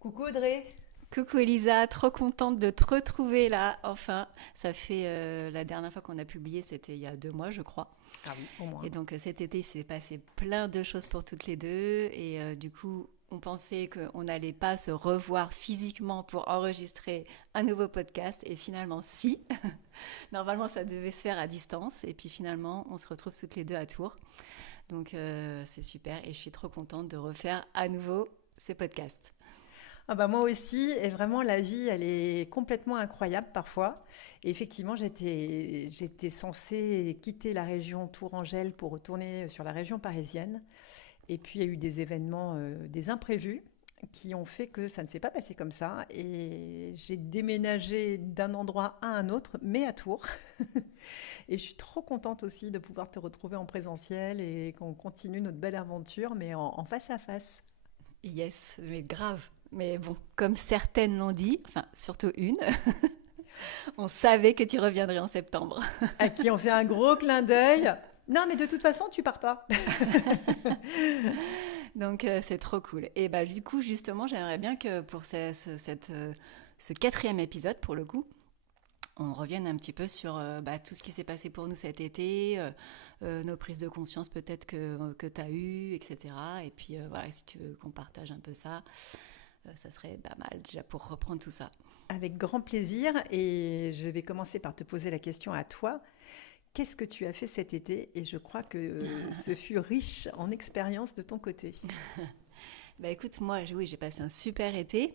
Coucou Audrey. Coucou Elisa, trop contente de te retrouver là, enfin. Ça fait la dernière fois qu'on a publié, c'était il y a 2 mois, je crois. Ah oui, au moins. Et donc cet été, il s'est passé plein de choses pour toutes les deux. Et du coup, on pensait qu'on n'allait pas se revoir physiquement pour enregistrer un nouveau podcast. Et finalement, si. Normalement, ça devait se faire à distance. Et puis finalement, on se retrouve toutes les deux à Tours. Donc c'est super. Et je suis trop contente de refaire à nouveau ces podcasts. Ah bah moi aussi, et vraiment la vie, elle est complètement incroyable parfois. Et effectivement, j'étais censée quitter la région Tourangelle pour retourner sur la région parisienne. Et puis il y a eu des événements, des imprévus qui ont fait que ça ne s'est pas passé comme ça. Et j'ai déménagé d'un endroit à un autre, mais à Tours. Et je suis trop contente aussi de pouvoir te retrouver en présentiel et qu'on continue notre belle aventure, mais en face à face. Yes, mais grave. Mais bon, comme certaines l'ont dit, enfin surtout une, on savait que tu reviendrais en septembre. À qui on fait un gros clin d'œil. Non, mais de toute façon, tu pars pas. Donc c'est trop cool. Et bah du coup justement, j'aimerais bien que pour ce quatrième épisode, pour le coup, on revienne un petit peu sur tout ce qui s'est passé pour nous cet été, nos prises de conscience peut-être que tu as eues, etc. Et puis voilà, si tu veux qu'on partage un peu ça, ça serait pas mal déjà pour reprendre tout ça. Avec grand plaisir. Et je vais commencer par te poser la question à toi. Qu'est-ce que tu as fait cet été? Et je crois que ce fut riche en expériences de ton côté. Bah écoute, moi, oui, j'ai passé un super été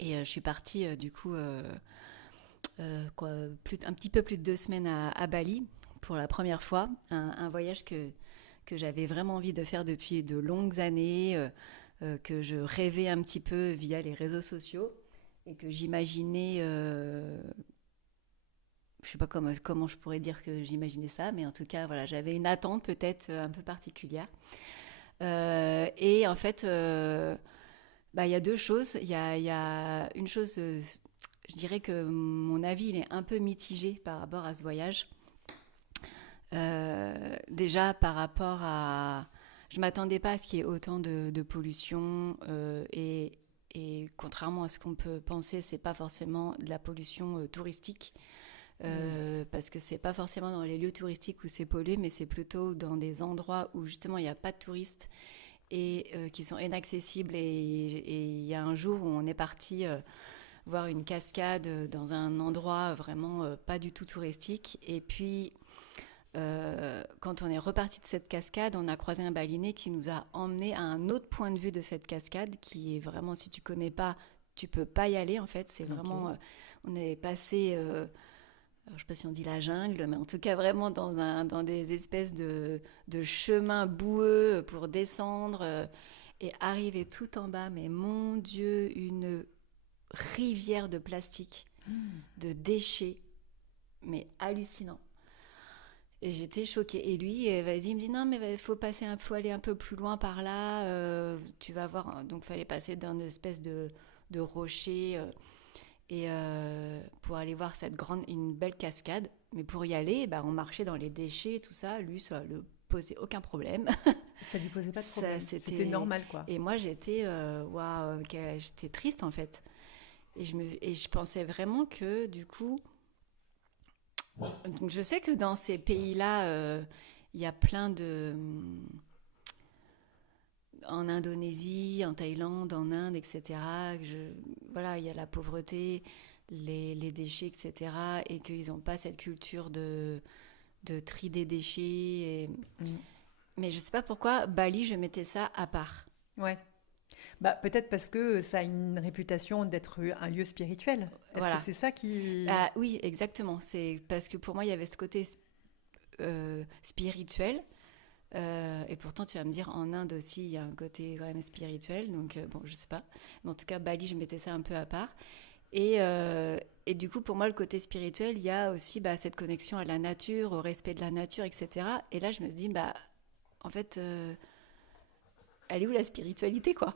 et je suis partie du coup quoi, un petit peu plus de 2 semaines à Bali pour la première fois. Un voyage que j'avais vraiment envie de faire depuis de longues années, que je rêvais un petit peu via les réseaux sociaux et que j'imaginais, je sais pas comment je pourrais dire que j'imaginais ça, mais en tout cas, voilà, j'avais une attente peut-être un peu particulière. Et en fait, il y a deux choses. Il y a une chose, je dirais que mon avis il est un peu mitigé par rapport à ce voyage. Déjà par rapport à... Je ne m'attendais pas à ce qu'il y ait autant de pollution et contrairement à ce qu'on peut penser, c'est pas forcément de la pollution touristique. Mm. Parce que c'est pas forcément dans les lieux touristiques où c'est pollué, mais c'est plutôt dans des endroits où justement il n'y a pas de touristes et qui sont inaccessibles. Et il y a un jour où on est parti voir une cascade dans un endroit vraiment pas du tout touristique. Et puis, quand on est reparti de cette cascade, on a croisé un balinais qui nous a emmené à un autre point de vue de cette cascade, qui est vraiment, si tu connais pas, tu peux pas y aller en fait. C'est vraiment, Ok. on est passé, alors, je sais pas si on dit la jungle, mais en tout cas vraiment dans des espèces de chemins boueux pour descendre et arriver tout en bas. Mais mon Dieu, une rivière de plastique, Mm. de déchets, mais hallucinant. Et j'étais choquée. Et lui, vas-y, il me dit non, mais il faut aller un peu plus loin par là. Tu vas voir. Donc, il fallait passer dans une espèce de rocher et pour aller voir une belle cascade. Mais pour y aller, bah, on marchait dans les déchets, tout ça. Lui, ça ne posait aucun problème. Ça lui posait pas de Ça, problème. C'était normal, quoi. Et moi, j'étais waouh, j'étais triste en fait. Et je pensais vraiment que du coup, donc je sais que dans ces pays-là, il y a plein de... En Indonésie, en Thaïlande, en Inde, etc. Voilà, il y a la pauvreté, les déchets, etc. Et qu'ils n'ont pas cette culture de tri des déchets. Mm. Mais je ne sais pas pourquoi, Bali, je mettais ça à part. Ouais. Bah, peut-être parce que ça a une réputation d'être un lieu spirituel. Est-ce que Voilà. c'est ça qui... Ah, oui, exactement. C'est parce que pour moi, il y avait ce côté spirituel. Et pourtant, tu vas me dire, en Inde aussi, il y a un côté quand même spirituel. Donc, bon, je sais pas. Mais en tout cas, Bali, je mettais ça un peu à part. Et du coup, pour moi, le côté spirituel, il y a aussi cette connexion à la nature, au respect de la nature, etc. Et là, je me suis dit, en fait, elle est où la spiritualité, quoi?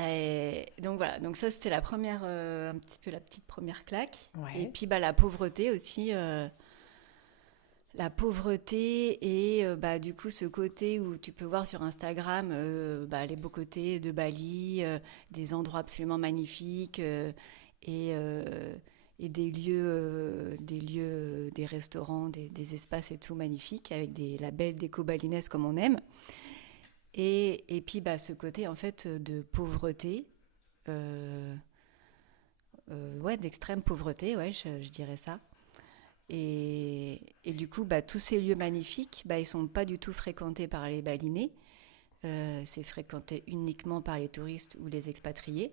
Et donc voilà, donc ça c'était la première, un petit peu la petite première claque. Et Ouais. puis la pauvreté aussi, la pauvreté et du coup ce côté où tu peux voir sur Instagram les beaux côtés de Bali, des endroits absolument magnifiques et, euh, et des restaurants, des espaces et tout magnifiques avec la belle déco balinaise comme on aime. Et puis ce côté en fait de pauvreté, d'extrême pauvreté, ouais, je dirais ça. Et du coup, tous ces lieux magnifiques, ils ne sont pas du tout fréquentés par les balinés. C'est fréquenté uniquement par les touristes ou les expatriés.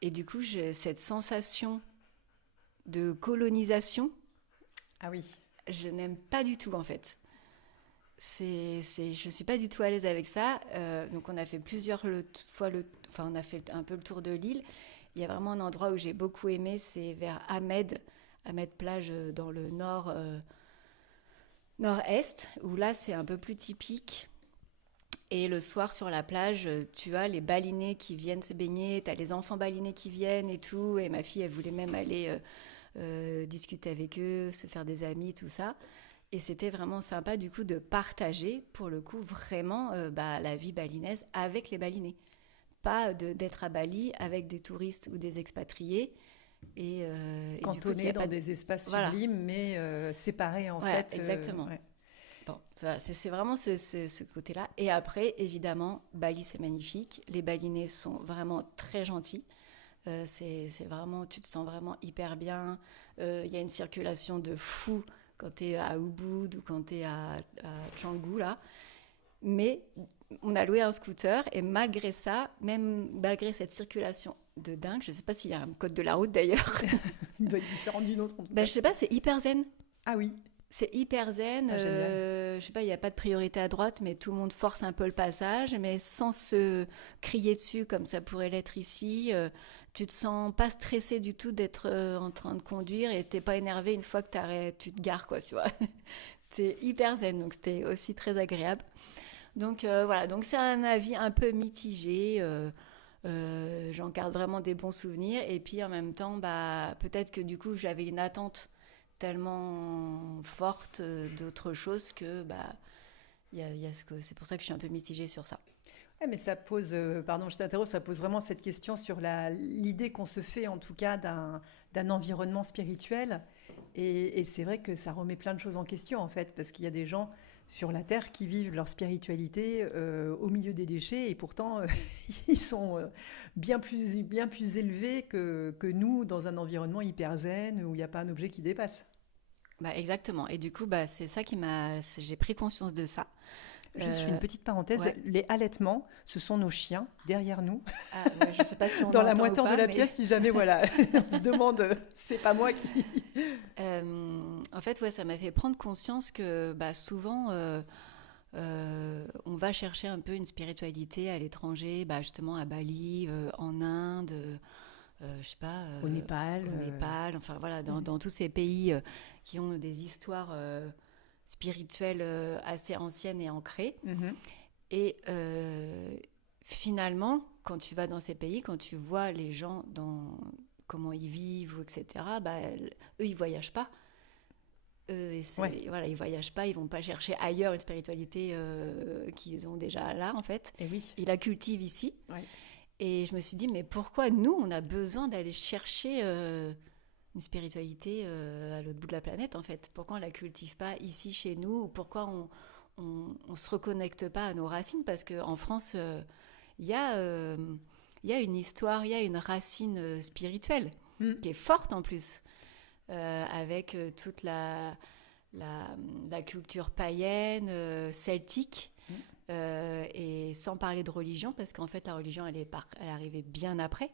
Et du coup, j'ai cette sensation de colonisation. Ah oui. Je n'aime pas du tout, en fait. Je ne suis pas du tout à l'aise avec ça. Donc, on a fait on a fait un peu le tour de l'île. Il y a vraiment un endroit où j'ai beaucoup aimé, c'est vers Ahmed Plage dans le nord-est, où là c'est un peu plus typique. Et le soir sur la plage, tu as les balinés qui viennent se baigner, tu as les enfants balinés qui viennent et tout. Et ma fille, elle voulait même aller discuter avec eux, se faire des amis, tout ça. Et c'était vraiment sympa du coup de partager pour le coup vraiment la vie balinaise avec les balinés. Pas d'être à Bali avec des touristes ou des expatriés. Et Cantonné dans des espaces sublimes, mais séparés en fait. Exactement. Ouais. Bon, c'est vraiment ce côté-là. Et après, évidemment, Bali, c'est magnifique. Les balinés sont vraiment très gentils. C'est vraiment, tu te sens vraiment hyper bien. Il y a une circulation de fou quand tu es à Ubud ou quand tu es à Canggu, là. Mais on a loué un scooter et malgré ça, même malgré cette circulation de dingue, je ne sais pas s'il y a un code de la route d'ailleurs. Il doit être différent d'une autre. Je ne sais pas, c'est hyper zen. Ah oui. C'est hyper zen. Je ne sais pas, il n'y a pas de priorité à droite, mais tout le monde force un peu le passage, mais sans se crier dessus comme ça pourrait l'être ici. Tu te sens pas stressé du tout d'être en train de conduire et tu n'es pas énervé une fois que tu te gares, quoi, tu vois. C'est hyper zen, donc c'était aussi très agréable. Donc voilà, donc c'est un avis un peu mitigé. J'en garde vraiment des bons souvenirs. Et puis en même temps, peut-être que du coup, j'avais une attente tellement forte d'autre chose que c'est pour ça que je suis un peu mitigée sur ça. Ouais, mais ça pose, pardon, je t'interromps, ça pose vraiment cette question sur l'idée qu'on se fait en tout cas d'un environnement spirituel. Et c'est vrai que ça remet plein de choses en question en fait, parce qu'il y a des gens sur la Terre qui vivent leur spiritualité au milieu des déchets et pourtant ils sont bien plus élevés que nous dans un environnement hyper zen où il n'y a pas un objet qui dépasse. Exactement. Et du coup, c'est ça j'ai pris conscience de ça. Juste une petite parenthèse, ouais. Les allaitements, ce sont nos chiens derrière nous. Ah, ouais, je sais pas si on dans la moitié de la pièce, si jamais voilà, on se demande, c'est pas moi qui. En fait, ouais, ça m'a fait prendre conscience que souvent, on va chercher un peu une spiritualité à l'étranger, justement à Bali, en Inde. Je sais pas, au Népal, enfin voilà, dans tous ces pays qui ont des histoires spirituelles assez anciennes et ancrées. Mm-hmm. Et finalement, quand tu vas dans ces pays, quand tu vois les gens comment ils vivent, etc., eux, ils voyagent pas. Voilà, ils voyagent pas, ils vont pas chercher ailleurs une spiritualité qu'ils ont déjà là, en fait. Et oui. Ils la cultivent ici. Ouais. Et je me suis dit, mais pourquoi nous, on a besoin d'aller chercher une spiritualité à l'autre bout de la planète, en fait? Pourquoi on la cultive pas ici, chez nous? Ou pourquoi on se reconnecte pas à nos racines? Parce qu'en France, il y a une histoire, il y a une racine spirituelle qui est forte en plus, avec toute la culture païenne, celtique. Et sans parler de religion, parce qu'en fait la religion elle est arrivée bien après,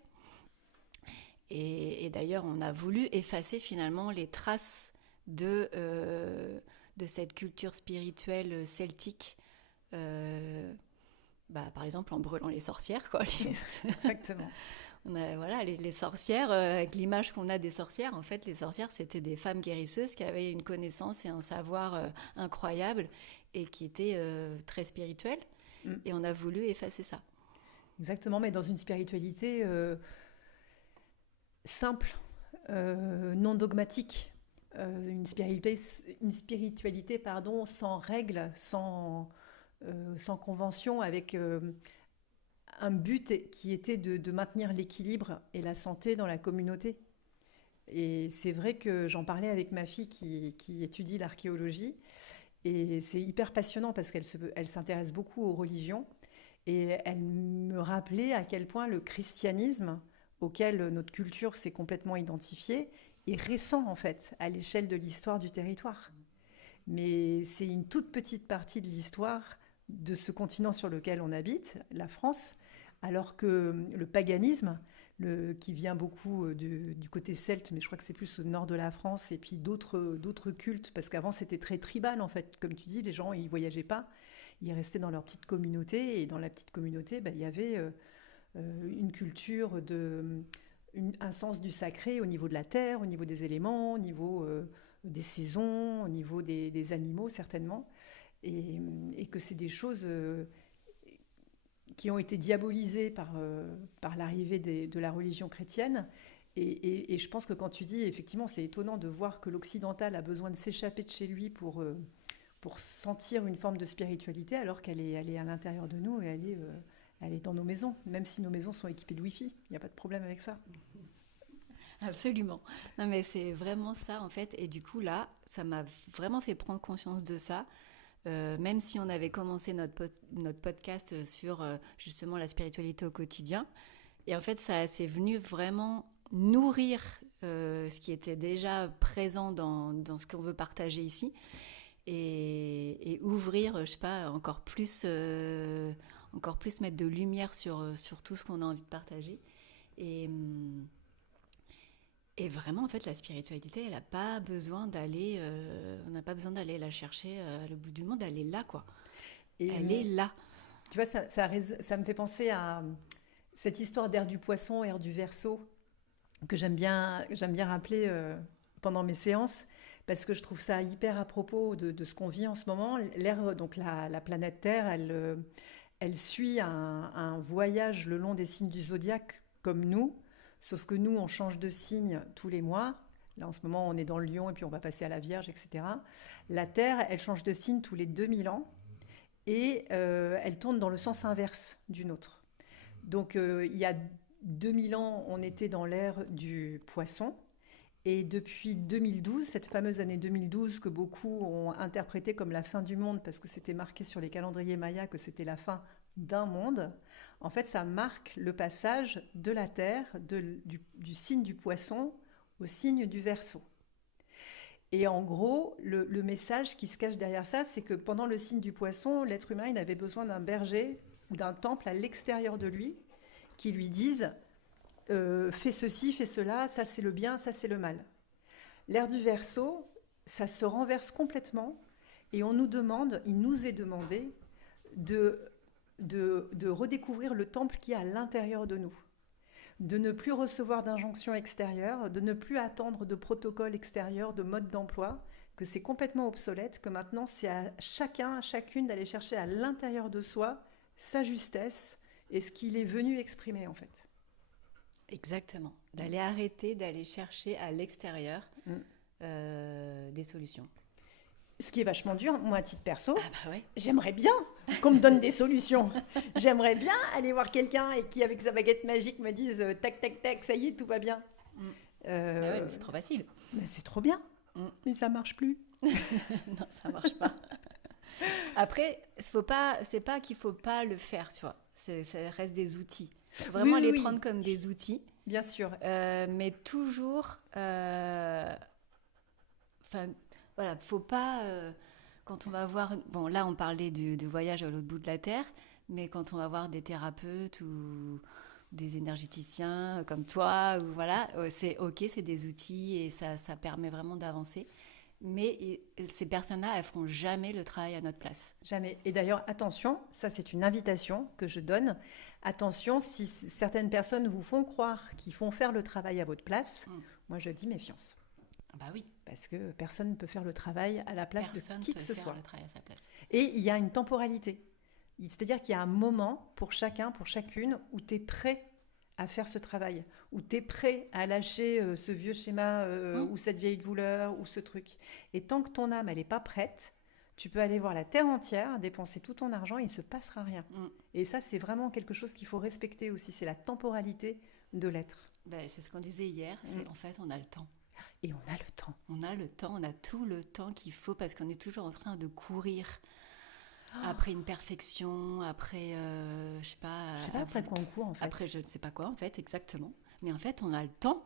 et d'ailleurs on a voulu effacer finalement les traces de cette culture spirituelle celtique, par exemple en brûlant les sorcières, quoi. Exactement. On a, voilà, les sorcières, avec l'image qu'on a des sorcières, en fait les sorcières c'était des femmes guérisseuses qui avaient une connaissance et un savoir incroyable et qui était très spirituel, et on a voulu effacer ça. Exactement, mais dans une spiritualité simple, non dogmatique, une spiritualité pardon, sans règles, sans convention, avec un but qui était de maintenir l'équilibre et la santé dans la communauté. Et c'est vrai que j'en parlais avec ma fille qui étudie l'archéologie, et c'est hyper passionnant parce elle s'intéresse beaucoup aux religions, et elle me rappelait à quel point le christianisme, auquel notre culture s'est complètement identifiée, est récent en fait, à l'échelle de l'histoire du territoire. Mais c'est une toute petite partie de l'histoire de ce continent sur lequel on habite, la France, alors que le paganisme, qui vient beaucoup du côté celte, mais je crois que c'est plus au nord de la France, et puis d'autres cultes, parce qu'avant c'était très tribal en fait, comme tu dis, les gens ils voyageaient pas, ils restaient dans leur petite communauté, et dans la petite communauté, il y avait une culture un sens du sacré au niveau de la terre, au niveau des éléments, au niveau des saisons, au niveau des animaux certainement, et que c'est des choses qui ont été diabolisées par l'arrivée de la religion chrétienne. Et je pense que quand tu dis, effectivement, c'est étonnant de voir que l'occidental a besoin de s'échapper de chez lui pour sentir une forme de spiritualité, alors qu'elle est à l'intérieur de nous, et elle est dans nos maisons, même si nos maisons sont équipées de Wi-Fi. Il n'y a pas de problème avec ça. Absolument. Non, mais c'est vraiment ça, en fait. Et du coup, là, ça m'a vraiment fait prendre conscience de ça. Même si on avait commencé notre podcast sur justement la spiritualité au quotidien. Et en fait, ça c'est venu vraiment nourrir ce qui était déjà présent dans ce qu'on veut partager ici. Et ouvrir, je sais pas, encore plus mettre de lumière sur tout ce qu'on a envie de partager. Et vraiment, en fait, la spiritualité, elle n'a pas besoin d'aller... on n'a pas besoin d'aller la chercher à le bout du monde, elle est là, quoi. Elle est là. Tu vois, ça me fait penser à cette histoire d'ère du poisson, ère du Verseau, que j'aime bien rappeler pendant mes séances, parce que je trouve ça hyper à propos de ce qu'on vit en ce moment. L'ère, donc la planète Terre, elle suit un voyage le long des signes du zodiaque, comme nous. Sauf que nous, on change de signe tous les mois. Là, en ce moment, on est dans le Lion et puis on va passer à la Vierge, etc. La Terre, elle change de signe tous les 2000 ans, et elle tourne dans le sens inverse du nôtre. Donc, il y a 2000 ans, on était dans l'ère du Poisson. Et depuis 2012, cette fameuse année 2012 que beaucoup ont interprétée comme la fin du monde, parce que c'était marqué sur les calendriers mayas que c'était la fin d'un monde, en fait, ça marque le passage de la Terre, du signe du Poisson au signe du Verseau. Et en gros, le message qui se cache derrière ça, c'est que pendant le signe du Poisson, l'être humain, il avait besoin d'un berger ou d'un temple à l'extérieur de lui qui lui dise fais ceci, fais cela, ça c'est le bien, ça c'est le mal. L'ère du Verseau, ça se renverse complètement, et il nous est demandé de redécouvrir le temple qui est à l'intérieur de nous, de ne plus recevoir d'injonctions extérieures, de ne plus attendre de protocoles extérieurs, de modes d'emploi, que c'est complètement obsolète, que maintenant c'est à chacun, à chacune d'aller chercher à l'intérieur de soi sa justesse et ce qu'il est venu exprimer en fait. Exactement, d'aller chercher à l'extérieur des solutions. Ce qui est vachement dur, moi à titre perso, ouais. J'aimerais bien qu'on me donne des solutions. J'aimerais bien aller voir quelqu'un et qui, avec sa baguette magique, me dise tac, tac, tac, ça y est, tout va bien. Ouais, mais c'est trop facile. Mais c'est trop bien, mais ça marche plus. Non, ça marche pas. Après, c'est pas qu'il faut pas le faire, tu vois. Ça reste des outils. Faut vraiment les prendre comme des outils. Bien sûr. Mais toujours... Voilà, faut pas... quand on va voir... Bon, là, on parlait de voyage à l'autre bout de la Terre, mais quand on va voir des thérapeutes ou des énergéticiens comme toi, ou voilà, c'est OK, c'est des outils et ça permet vraiment d'avancer. Mais ces personnes-là, elles feront jamais le travail à notre place. Jamais. Et d'ailleurs, attention, ça c'est une invitation que je donne. Attention, si certaines personnes vous font croire qu'ils font faire le travail à votre place, moi je dis méfiance. Bah oui. Parce que personne ne peut faire le travail à la place de qui que ce soit. Le travail à sa place. Et il y a une temporalité. C'est-à-dire qu'il y a un moment pour chacun, pour chacune, où tu es prêt à faire ce travail, où tu es prêt à lâcher ce vieux schéma ou cette vieille douleur ou ce truc. Et tant que ton âme, elle n'est pas prête, tu peux aller voir la terre entière, dépenser tout ton argent, il ne se passera rien. Et ça, c'est vraiment quelque chose qu'il faut respecter aussi, c'est la temporalité de l'être. Ben, c'est ce qu'on disait hier, c'est en fait, on a le temps. Et on a le temps. On a le temps, on a tout le temps qu'il faut parce qu'on est toujours en train de courir après une perfection, après, je sais pas après quoi on court en fait. Après je ne sais pas quoi en fait, exactement. Mais en fait, on a le temps.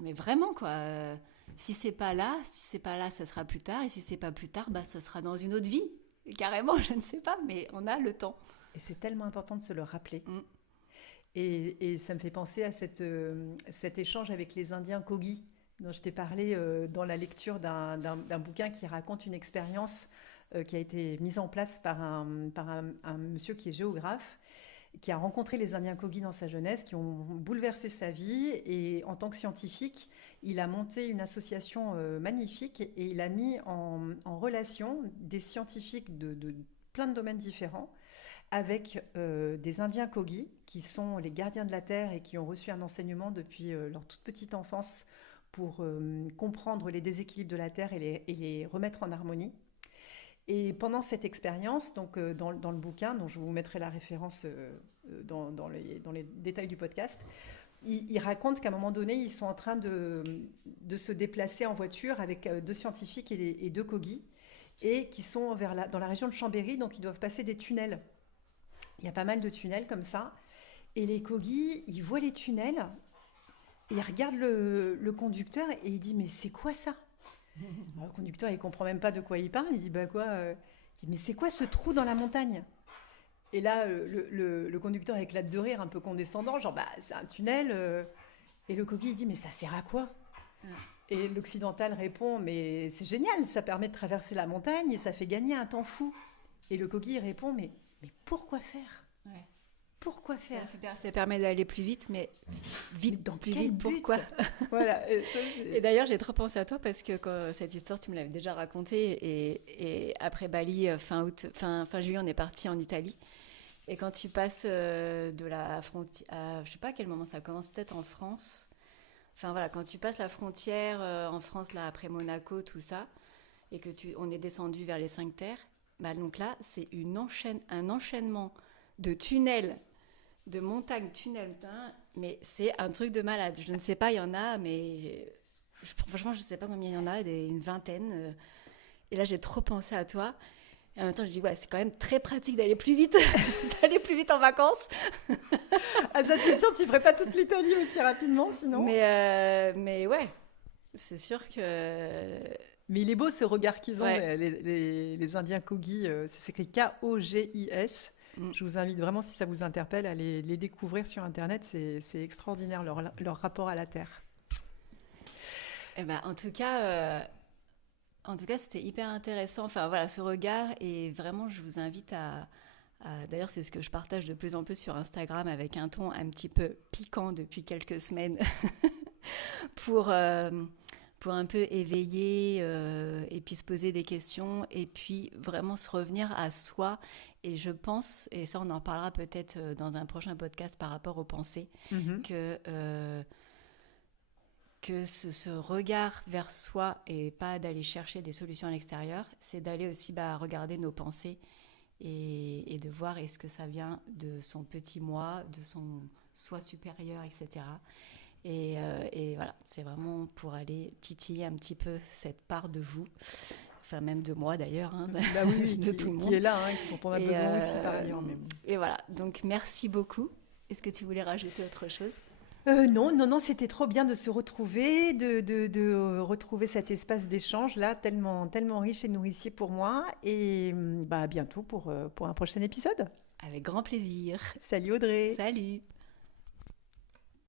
Mais vraiment quoi. Si c'est pas là, ça sera plus tard. Et si c'est pas plus tard, bah ça sera dans une autre vie. Et carrément, je ne sais pas, mais on a le temps. Et c'est tellement important de se le rappeler. Et ça me fait penser à cet échange avec les Indiens Kogi, dont je t'ai parlé dans la lecture d'un bouquin qui raconte une expérience qui a été mise en place par un monsieur qui est géographe, qui a rencontré les Indiens Kogi dans sa jeunesse, qui ont bouleversé sa vie. Et en tant que scientifique, il a monté une association magnifique et il a mis en relation des scientifiques de plein de domaines différents avec des Indiens Kogi, qui sont les gardiens de la Terre et qui ont reçu un enseignement depuis leur toute petite enfance pour comprendre les déséquilibres de la Terre et les remettre en harmonie. Et pendant cette expérience, donc dans le bouquin, dont je vous mettrai la référence dans les détails du podcast, il raconte qu'à un moment donné, ils sont en train de se déplacer en voiture avec 2 scientifiques et 2 Kogi, et qui sont dans la région de Chambéry, donc ils doivent passer des tunnels. Il y a pas mal de tunnels comme ça. Et les Kogi, ils voient les tunnels, ils regardent le conducteur et il dit « Mais c'est quoi ça ?» Alors, le conducteur, il ne comprend même pas de quoi il parle. Il dit « Bah quoi ?» Il dit « Mais c'est quoi ce trou dans la montagne ?» Et là, le conducteur éclate de rire, un peu condescendant, genre « Bah, c'est un tunnel. » Et le Kogi, il dit « Mais ça sert à quoi ?» Et l'occidental répond « Mais c'est génial, ça permet de traverser la montagne et ça fait gagner un temps fou. » Et le Kogi, il répond « Mais pourquoi faire ? Pourquoi faire ? Ça permet d'aller plus vite, mais plus vite, pourquoi ? Voilà. Et d'ailleurs, j'ai trop pensé à toi parce que cette histoire, tu me l'avais déjà racontée. Et après Bali, fin juillet, on est parti en Italie. Et quand tu passes de la frontière, je sais pas à quel moment ça commence, peut-être en France. Enfin voilà, quand tu passes la frontière en France, là, après Monaco, tout ça, et que on est descendu vers les 5 terres, bah donc là, c'est un enchaînement de tunnels, de montagnes, tunnels, mais c'est un truc de malade. Je ne sais pas, il y en a, mais franchement, je ne sais pas combien il y en a, une vingtaine. Et là, j'ai trop pensé à toi. Et en même temps, je dis, ouais, c'est quand même très pratique d'aller plus vite, en vacances. À cette question, tu ne ferais pas toute l'Italie aussi rapidement, sinon. Mais ouais, c'est sûr que... Mais il est beau ce regard qu'ils ont, les Indiens Kogi, ça s'écrit K-O-G-I-S. Je vous invite vraiment, si ça vous interpelle, à les découvrir sur Internet. C'est extraordinaire, leur rapport à la Terre. Eh ben, en tout cas, c'était hyper intéressant. Enfin, voilà, ce regard. Et vraiment, je vous invite à... D'ailleurs, c'est ce que je partage de plus en plus sur Instagram avec un ton un petit peu piquant depuis quelques semaines pour un peu éveiller et puis se poser des questions et puis vraiment se revenir à soi. Et je pense, et ça on en parlera peut-être dans un prochain podcast par rapport aux pensées, que ce regard vers soi et pas d'aller chercher des solutions à l'extérieur, c'est d'aller aussi regarder nos pensées et de voir est-ce que ça vient de son petit moi, de son soi supérieur, etc. Et voilà, c'est vraiment pour aller titiller un petit peu cette part de vous, enfin même de moi d'ailleurs, oui, de tout le monde. Qui est là, dont on a besoin aussi par ailleurs. Et voilà, donc merci beaucoup. Est-ce que tu voulais rajouter autre chose ? Non, c'était trop bien de se retrouver, de retrouver cet espace d'échange là, tellement riche et nourricier pour moi. Et à bientôt pour un prochain épisode. Avec grand plaisir. Salut Audrey. Salut.